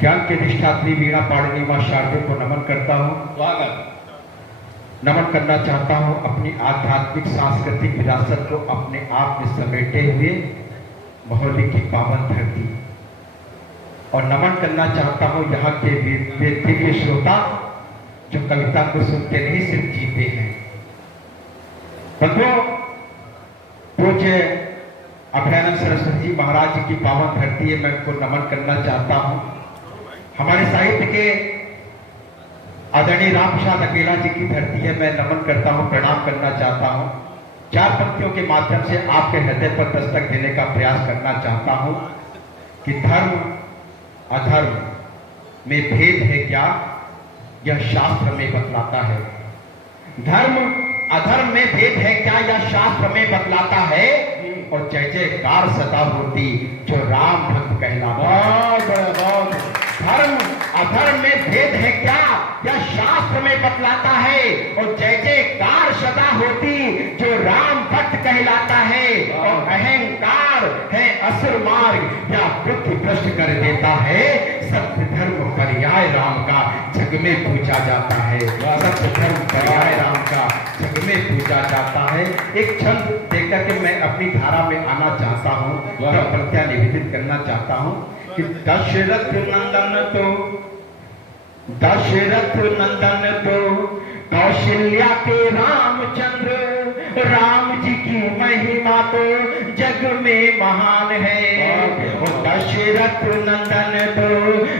ज्ञान के अधिष्ठात्री वीणा पाणिनी मां शारदे को नमन करता हूँ। स्वागत। नमन करना चाहता हूँ अपनी आध्यात्मिक सांस्कृतिक विरासत को अपने आप में समेटे हुए महोली की पावन धरती, और नमन करना चाहता हूँ यहाँ के दिव्य श्रोता जो कविता को सुनते नहीं सिर्फ जीते हैं। बंधुओं, पूज्य अभयानंद सरस्वती जी महाराज जी की पावन धरती है, मैं उनको नमन करना चाहता हूँ। हमारे साहित्य के आदरणीय राम प्रसाद अकेला जी की धरती है, मैं नमन करता हूँ, प्रणाम करना चाहता हूँ। चार पंक्तियों के माध्यम से आपके हृदय पर दस्तक देने का प्रयास करना चाहता हूँ कि धर्म अधर्म में भेद है क्या, यह शास्त्र में बतलाता है। धर्म अधर्म में भेद है क्या, यह शास्त्र में बतलाता है। और जय जयकार सदा होती जो राम भक्त कहलाता। धर्म अधर्म में भेद है क्या, यह शास्त्र में बतलाता है। और जय जयकार सदा होती जो राम भक्त कहलाता है। और अहंकार है असुर मार्ग, या बुद्धि भ्रष्ट कर देता है। सत्य धर्म पर्याय राम का जग में पूजा जाता है। सत्य धर्म पर्याय राम का जग में पूजा जाता है। एक छंद देकर के मैं अपनी धारा में आना चाहता हूँ, प्रत्या निवेदित करना चाहता हूँ कि दशरथ नंदन तो कौशल्या के रामचंद्र, राम जी की महिमा तो जग में महान है। दशरथ नंदन तो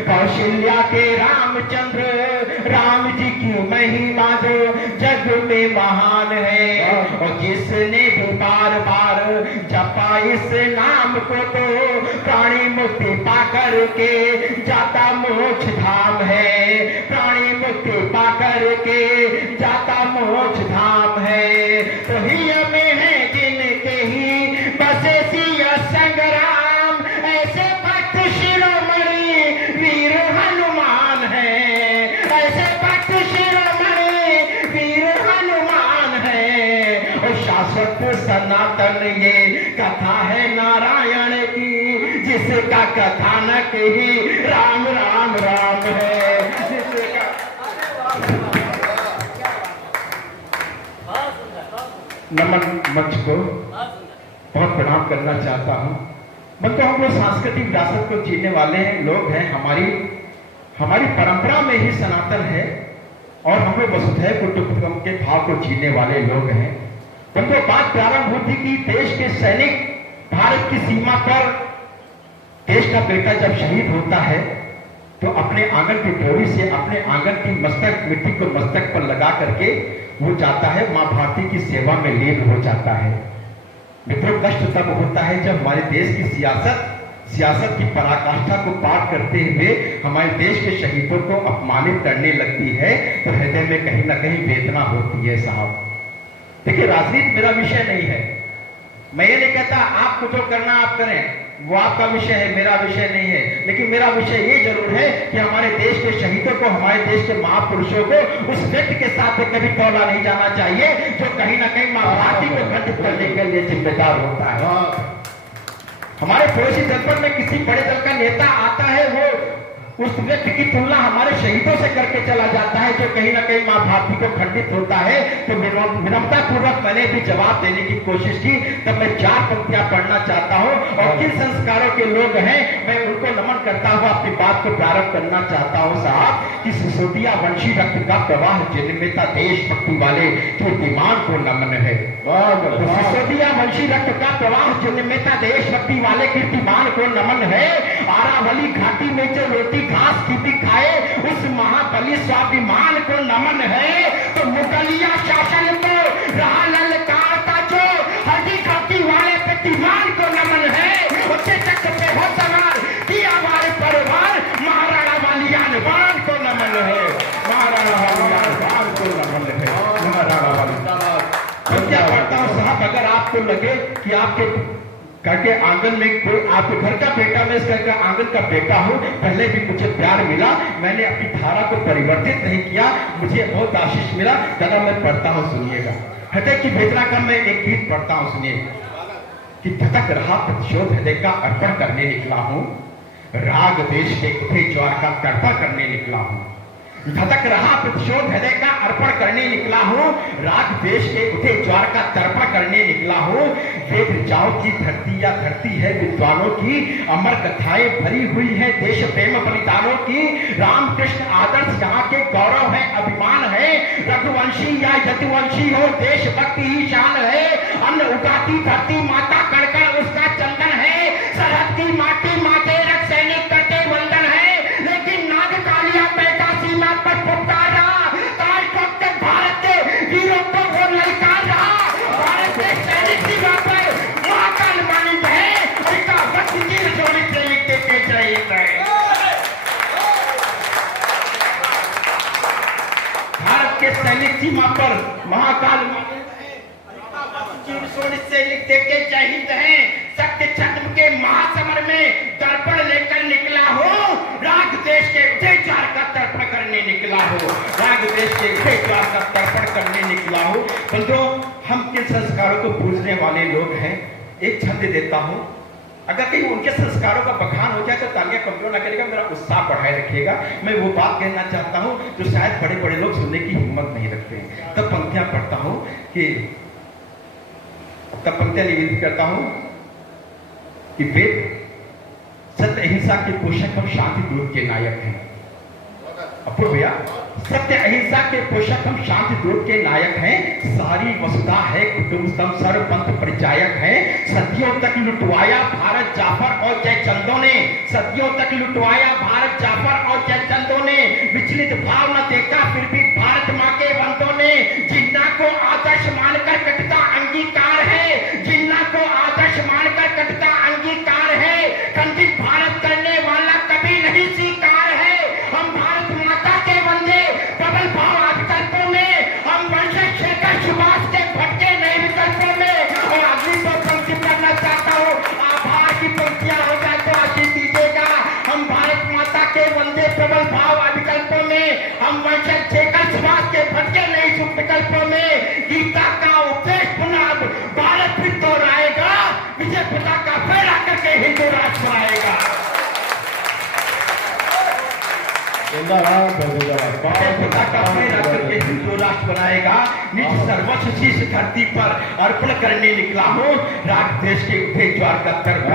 कौशल्या के रामचंद्र, राम जी की महिमा जो जग में महान है। और जिसने भी बार बार जपा इस नाम को तो प्राणी मुक्ति पा करके जाता मोक्ष धाम है। प्राणी मुक्ति पा करके जाता मोक्ष धाम है। तो ही में है जिनके ही बसे सिया संग्राम, ऐसे भक्त शिरोमणि वीर हनुमान है। ऐसे भक्त शिरोमणि वीर हनुमान है। और शाश्वत सनातन ये कथा है नारायण की, जिसका कथानक ही राम राम राम है। नमन मंच को बहुत प्रणाम करना चाहता हूँ। मतलब हम लोग सांस्कृतिक विरासत को जीने वाले लोग हैं। हमारी परंपरा में ही सनातन है, और हम लोग वसुधैव कुटुंबकम के भाव को जीने वाले लोग हैं। परंतु बात प्रारंभ हुई थी कि देश के सैनिक भारत की सीमा पर, देश का बेटा जब शहीद होता है तो अपने आंगन की डोरी से अपने आंगन की मिट्टी को मस्तक पर लगा करके वो जाता है, मां भारती की सेवा में लीन हो जाता है। मित्रों, कष्ट तब होता है जब हमारे देश की सियासत की पराकाष्ठा को पार करते हुए हमारे देश के शहीदों को अपमानित करने लगती है, तो हृदय में कहीं ना कहीं वेदना होती है। साहब देखिए, राजनीति मेरा विषय नहीं है। मैं ये नहीं कहता आपको जो करना आप करें, वो आपका विषय है, मेरा विषय नहीं है। लेकिन मेरा विषय ये जरूर है कि हमारे देश के शहीदों को, हमारे देश के महापुरुषों को उस व्यक्ति के साथ कभी तौला नहीं जाना चाहिए जो कहीं ना कहीं मां भारती को खंडित करने के लिए जिम्मेदार होता है। हमारे पड़ोसी जनपद में किसी बड़े दल का नेता आता है, वो उस व्यक्ति की तुलना हमारे शहीदों से करके चला जाता है जो कहीं ना कहीं मां भारती को खंडित होता है। तो विनम्रता पूर्वक मैंने भी जवाब देने की कोशिश की। तब मैं चार पंक्तियां पढ़ना चाहता हूं, और किन संस्कारों के लोग हैं मैं उनको नमन करता हुआ अपनी बात को प्रारंभ करना चाहता हूं। साहब कि सिसोदिया वंशी रक्त का प्रवाह जन्मेता देशभक्ति वाले कीर्तिमान को नमन है। सिसोदिया वंशी रक्त का प्रवाह जन्मेता देशभक्ति वाले कीर्तिमान को नमन है। आरावली घाटी में जो रोटी घास की दिखाए उस महाबली स्वाभिमान को नमन है। तो मुगलिया शासन को रहा ललकारता जो हड्डी खाती वाले प्रतिमान को नमन है। उससे तक पे हो सवार किया हमारे परिवार महाराणा वालियान वान को नमन है। महाराणा वालियान वान को नमन है। महाराणा वालियान तो क्या पढ़ता हूँ साहब, अगर आपको लगे कि आपके घर के आंगन में कोई आपके घर का बेटा, मैं इस घर का आंगन का बेटा हूं, पहले भी मुझे प्यार मिला, मैंने अपनी धारा को परिवर्तित नहीं किया, मुझे बहुत आशीष मिला। दादा मैं पढ़ता हूं, सुनिएगा। हृदय की वेदना का मैं एक गीत पढ़ता हूं, सुनिए कि धधक रहा प्रतिशोध हृदय का अर्पण करने निकला हूं। राग देश के उठे ज्वार का तड़पा करने निकला हूं, धधक रहा प्रतिशोध हृदय का अर्पण करने निकला हूं, राग देश के उठे ज्वार का तर्पण करने निकला हूं। वेद ऋचाओं की धरती या धरती है विद्वानों की, अमर कथाएं भरी हुई है देश प्रेम बलिदानों की। रामकृष्ण आदर्श यहाँ के गौरव है, अभिमान है, रघुवंशी या यदुवंशी हो देशभक्ति ही शान है। अन्न उगाती धरती माता कण कण उसका चंदन है, सरहद की माटी माते रख सैनिक करते वंदन है। लेकिन नाग कालिया पैदा सीमा पर पुकार रहा, काल कब तक भारत के वीरों को वो ललकार रहा। भारत के सैनिक सीमा पर महाकाल अनुमानित है, उनका वक्त तीर जोड़ी से लिखते के शहीद है। भारत के सैनिक सीमा पर महाकाल से लिखते के शहीद हैं। सत्य छद्म के महासमर में दर्पण लेकर निकला हो, राग देश के उठे ज्वार का तर्पण करने निकला हो, राग देश के उठे ज्वार का तर्पण करने निकला हो। बंधुओं, हम किन संस्कारों को पूजने वाले लोग हैं, एक छंद देता हूं, अगर कहीं उनके संस्कारों का बखान हो जाए तो तालियां कमजोर ना करेगा, मेरा उत्साह बढ़ाए रखिएगा। मैं वो बात कहना चाहता हूं जो शायद बड़े बड़े लोग सुनने की हिम्मत नहीं रखते हैं। तब पंक्तियां पढ़ता हूं कि तब पंक्तियां निवेदित करता हूं कि वेद सत्य अहिंसा के पोषक हम शांति दूत के नायक हैं। अपूर्व भैया, सत्य अहिंसा के पोषक हम शांति दूत के नायक हैं। सारी वसुधा है कुटुंबकम सर्वपंथ परिचायक है। सदियों तक लुटवाया भारत जाफर और जयचंदों ने, सदियों तक लुटवाया भारत जाफर और जयचंदों ने। विचलित भाव न देखा फिर भी भारत मां के बंदों ने। जिन्ना को आदर्श मानकर कटता अंगीकार है, जिन्ना को आदर्श मानकर कटता अंगीकार है। खंडित भारत करने वाला कभी नहीं स्वीकार है। हम भारत माता के बंदे प्रबल भाव विकल्पों में, हम वंशज शेखर सुभाष के भटके नए विकल्पों में। और अगली तो पंक्ति करना चाहता हूँ, आभार की पंक्तियां हो जाए तो आशीष दीजिएगा। हम भारत माता के बंदे प्रबल भाव विकल्पों में, हम वंशज शेखर सुभाष के भटके नए विकल्पों में। गीता का उपदेश पुनः भारत फिर दोहराएगा, विजय पताका फहरा करके हिंदू राष्ट्र बनाएगा। हिंदू राष्ट्र बनाएगा। निज सर्वस्व शीश धरती पर अर्पण करने निकला हूँ, राग देश के उठे ज्वार का तर्पण,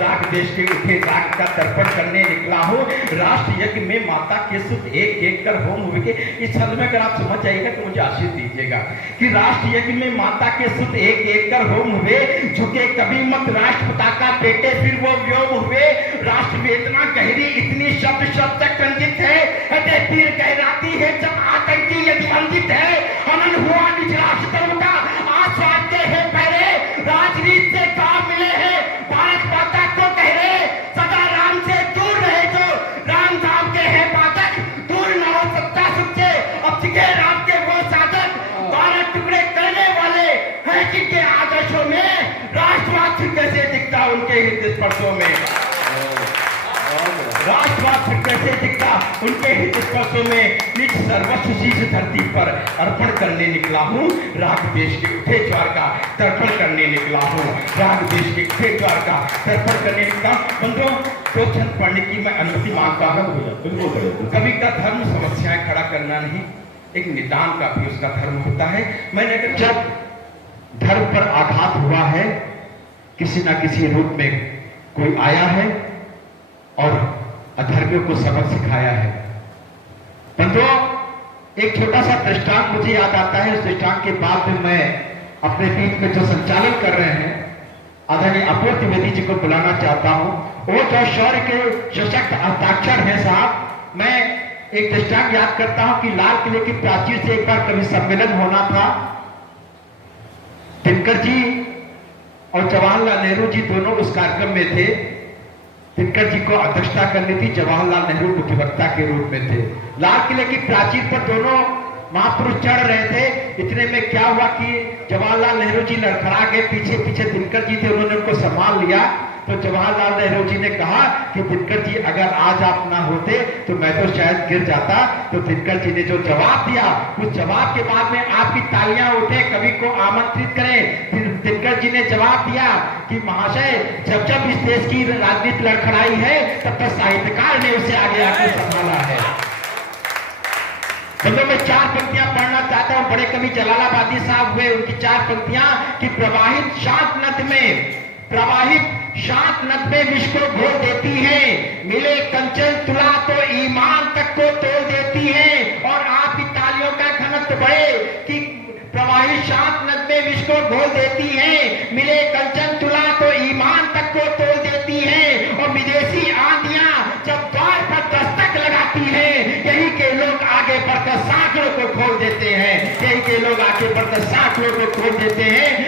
राग देश के उठे राग का तर्पण करने निकला हूँ। राष्ट्र यज्ञ में माता के सुत एक एक कर होम हुए के, इस छंद में अगर आप समझ जाइएगा तो मुझे आशीष दीजिएगा कि राष्ट्र यज्ञ में माता के सुत एक एक कर होम हुए। झुके कभी मत राष्ट्र पताका बेटे फिर वो व्योम हुए। राष्ट्र वेदना गहरी इतनी शब्द शब्द तक रंजित है, हृदय तीर गहराती है जब आतंकी यदि वंचित है। अनन हुआ निज राष्ट्र का आस्वाद के है पहरे, राजनीति से काम मिले हैं भारत माता को कह रहे। सदा राम से दूर रहे जो राम धाम के है बाधक, दूर न हो सत्ता सुख से अब सिखे राम के वो साधक। भारत टुकड़े करने वाले हैं जिनके आदर्शों में, राष्ट्रवाद फिर कैसे दिखता उनके हृदय स्पर्शों में, राष्ट्रवाद फिर कैसे दिखता उनके हित स्पर्शों में। निज सर्वस्व शीश धरती पर अर्पण करने निकला हूँ, राग देश के उठे ज्वार का तर्पण करने निकला हूँ, राग देश के उठे ज्वार का तर्पण करने निकला। बंधुओं, दो छंद पढ़ने की मैं अनुमति मांगता हूँ। कवि का धर्म समस्याएं खड़ा करना नहीं, एक निदान का भी उसका धर्म होता है। मैंने कहा जब धर्म पर आघात हुआ है, किसी ना किसी रूप में कोई आया है और अधर्मियों को सबक सिखाया है। बंधुओं, एक छोटा सा दृष्टांत मुझे याद आता है। उस दृष्टांत के बाद में मैं अपने बीच में जो संचालन कर रहे हैं आदरणीय अपूर्व त्रिवेदी जी को बुलाना चाहता हूं। वो जो शौर्य के सशक्त हस्ताक्षर हैं साहब। मैं एक दृष्टांत याद करता हूं कि लाल किले की प्राचीर से एक बार कवि सम्मेलन होना था। दिनकर जी और जवाहरलाल नेहरू जी दोनों उस कार्यक्रम में थे। दिनकर जी को अध्यक्षता करनी थी, जवाहरलाल नेहरू मुख्य वक्ता के रूप में थे। लाल किले की प्राचीर पर दोनों महापुरुष चढ़ रहे थे। इतने में क्या हुआ कि जवाहरलाल नेहरू जी लड़खड़ा गए, पीछे पीछे दिनकर जी थे, उन्होंने उनको संभाल लिया। तो जवाहरलाल नेहरू जी ने कहा कि दिनकर जी अगर आज आप ना होते तो मैं तो शायद गिर जाता। तो दिनकर जी ने जो जवाब दिया, उस जवाब के बाद में आपकी तालियां उठे, कवि को आमंत्रित करें। फिर दिनकर जी ने जवाब दिया कि महाशय, जब जब इस देश की राजनीति लड़खड़ाई है तब तक साहित्यकार ने उसे आगे आके संभाला है। तो मैं 4 पंक्तियां पढ़ना चाहता हूं। बड़े कवि जलालाबादी साहब हुए, उनकी 4 पंक्तियां कि प्रवाहित शांत नद में विष को घोल देती है, मिले कंचन तुला तो ईमान तक को तोड़ देती है। और आपकी तालियों का घनत्व बढ़े कि प्रवाहित शांत नद में विष को घोल देती है, मिले कंचन तुला तो ईमान तक को तोड़ देती है। और विदेशी आंधियां जब द्वार पर दस्तक लगाती है, यही के लोग आगे बढ़कर सैकड़ों को खोल देते हैं, यही के लोग आगे बढ़कर सैकड़ों को खोल देते हैं।